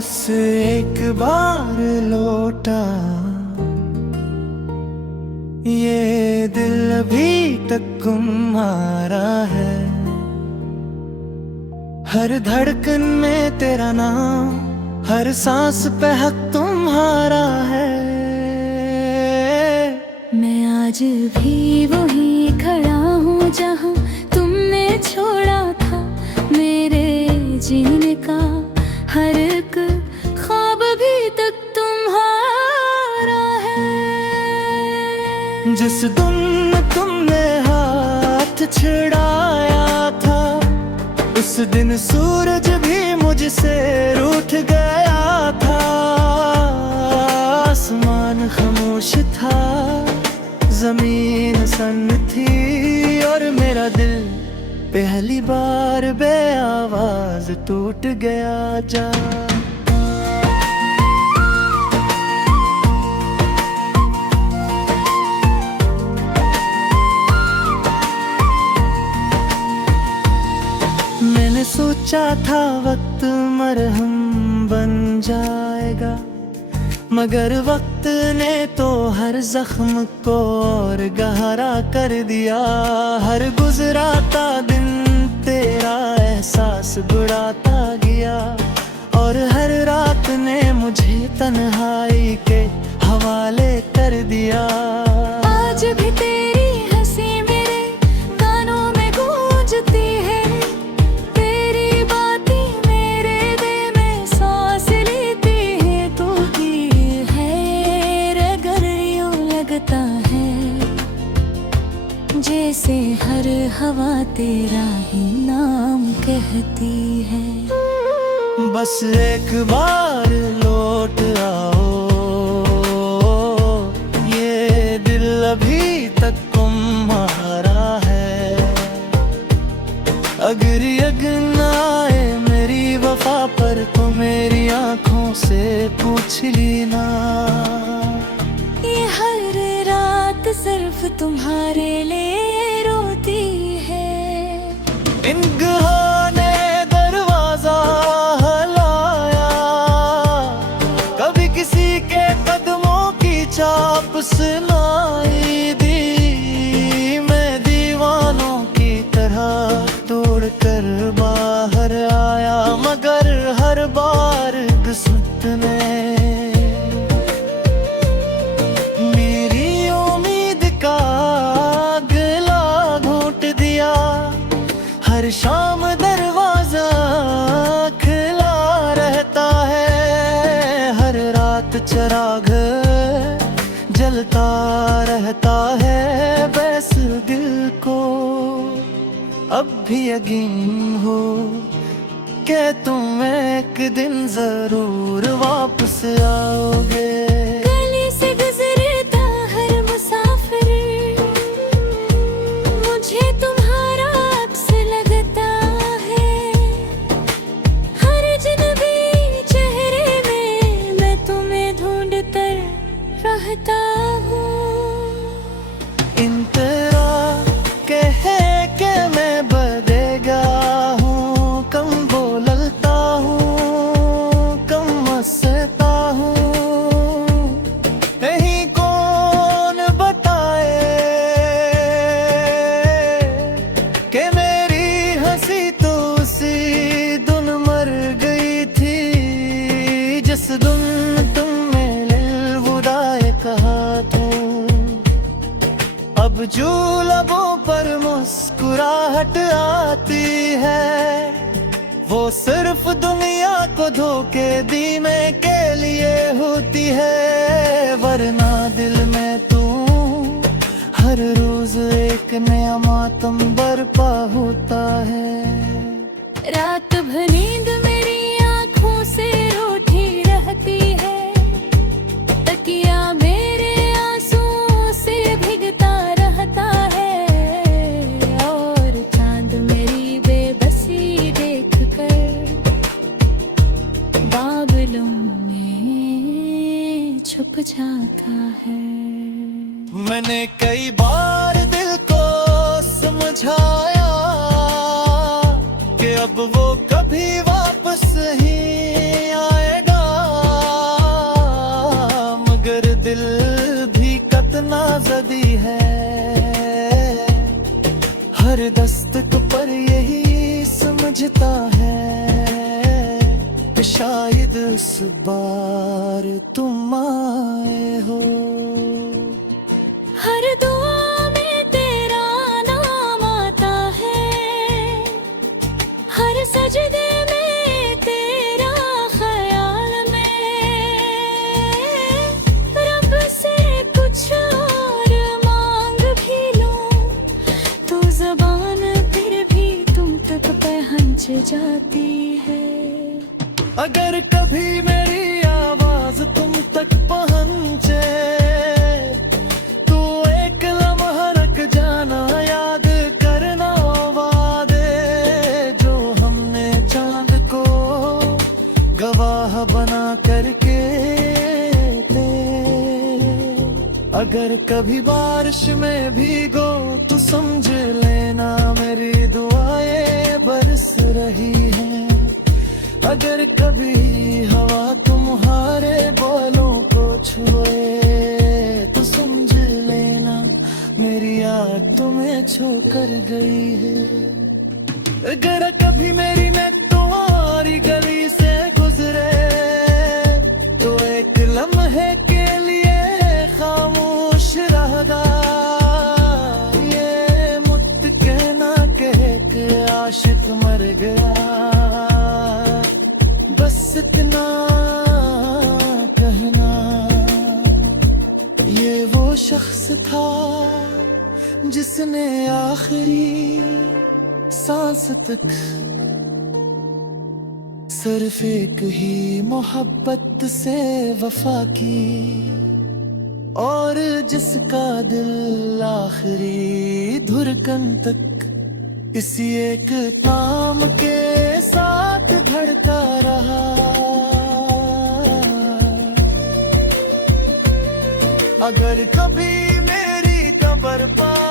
बस एक बार लौटा, ये दिल अभी तक तुम्हारा है। हर धड़कन में तेरा नाम, हर सांस पे हक तुम्हारा है। मैं आज भी वहीं खड़ा हूँ जहाँ तुमने छोड़ा था। मेरे जीने का हर एक ख्वाब भी तक तुम्हारा है। जिस दिन तुमने हाथ छुड़ाया था, उस दिन सूरज भी मुझसे रूठ गया था। आसमान खामोश था, जमीन सन्न थी, और मेरा दिल पहली बार बेआवाज टूट गया जा। मैंने सोचा था वक्त मरहम बन जाएगा, मगर वक्त ने तो हर जख्म को और गहरा कर दिया। हर गुजराता दिन तेरा एहसास बुढ़ाता गया, और हर रात ने मुझे तन्हाई के हवाले कर दिया। आज भी तेरी हंसी मेरे कानों में गूंजती है, तेरी बातें मेरे दिल में सांस लेती है। तू ही है अगर यूं लगता है जैसे हर हवा तेरा ही नाम कहती है। बस एक बार लौट आओ, ये दिल अभी तक तुम्हारा है। अगर यकीन आए मेरी वफा पर तो मेरी आंखों से पूछ लेना। ये हर रात सिर्फ तुम्हारे लिए रोती है। इन गहाने दरवाजा हलाया, कभी किसी के कदमों की चाप सुनाई दी। मैं दीवानों की तरह तोड़ कर बाहर आया, मगर हर बार किस्मत ने मेरी उम्मीद का गला घोंट दिया। हर शाम दरवाजा खुला रहता है, हर रात चिराग जलता रहता है। बस दिल को अब भी यकीन हो कि तुम एक दिन जरूर वापस आओगे। गली से गुजरता हर मुसाफिर मुझे तुम्हारा अक्स लगता है। हर अजनबी चेहरे में मैं तुम्हें ढूंढ कर रहता हूँ। इन तेरा कह के मैं बदेगा हूँ, कम बोलता हूँ, कम हंसता हूँ। नहीं कौन बताए कि मेरी हंसी तो उसी दिन मर गई थी, जिस दिन तुमने अलविदा कहा तो। अब जो लबों पर मुस्कुराहट आती है, वो सिर्फ दुनिया को धोखे देने के लिए होती है। वरना दिल में तू हर रोज एक नया मातम बरपा होता है। रात भर नींद मेरी आँखों से रूठी रहती है, तकिया मेरे आंसुओं से भीगता रहता है, और चांद मेरी बेबसी देख कर बादलों में छुप जाता है। मैंने कई बार दिल को समझाया कि अब वो कभी वापस नहीं आएगा। दिल भी कतना जदी है। हर दस्तक पर यही समझता है कि शायद इस बार तुम आए हो। हर दुआ में तेरा नाम आता है, हर सजदे में तेरा ख्याल में। रब से कुछ और मांग भी लूं तो ज़बान फिर भी तुम तक पहुंच जाती है। अगर कभी मेरी आवाज तुम तक पहुंचे तो एक लम्हा रख जाना, याद करना वादे जो हमने चांद को गवाह बना करके थे। अगर कभी बारिश में भीगो तो समझ लेना मेरी दुआएं बरस रही हैं। अगर कभी हवा तुम्हारे बालों को छुए तो समझ लेना मेरी याद तुम्हें छू कर गई है। अगर कभी मेरी मैं तुम्हारी गली से गुजरे तो एक लम्हे के लिए खामोश रहगा। ये मुझ कहना कह के आशिक मर गया, बस इतना कहना। ये वो शख्स था जिसने आखिरी सांस तक सिर्फ एक ही मोहब्बत से वफा की, और जिसका दिल आखिरी धुरकन तक इसी एक नाम के साथ धड़का रहा। अगर कभी मेरी कब्र पर